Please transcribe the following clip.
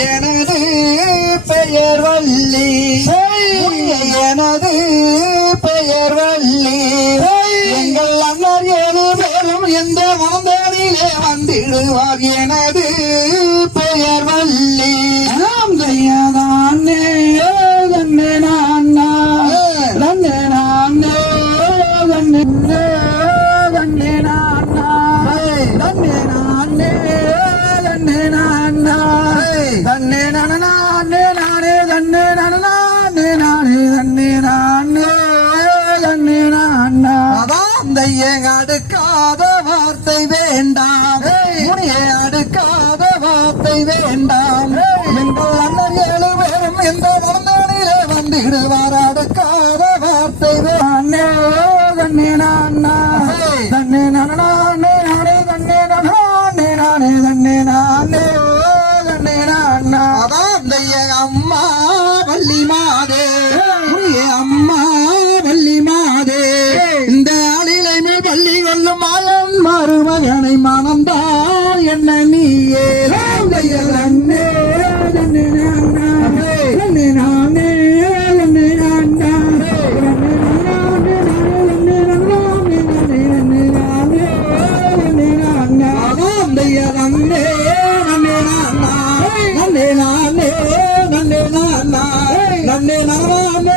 எனது பெயர் வள்ளி எனது பெயர் வள்ளி எங்கள் அண்ணர் ஏழு பேரும் எந்த மனதனிலே வந்திடுவார் எனது பெயர் வள்ளி தையதானே தன்னே நான்னா தன்னே நானே தன்னே தன்னே நான்னா தன்னே நானே தன்னே நான்னா தன்னே நானே நானே தன்னே நானே நானே தன்னே நானே தன்னே நான்னா அதான் தையங்க அடுக்காத வார்த்தை வேண்டாம் முனியை அடுக்காத வார்த்தை வேண்டாம் எங்கள் அண்ணன் ஏழு பேரும் எந்த மனதனிலே வந்திடுவார் அடுக்காத வார்த்தை வேண்டே தன்னே நான்னா தன்னே நானே நானே தன்னே நானே நானே தன்னே நானே தன்னே நான்னா அதான் அம்மா வள்ளி மாதே அம்மா வள்ளி மாதே இந்த ஆளிலை நீ பள்ளி கொள்ளும் மாயன் மருமகனை மணந்தால் என்ன நீயே அண்ணே தன்னே நான்னா தன்னே நானே தன்னே நான்னா நன்னே நானே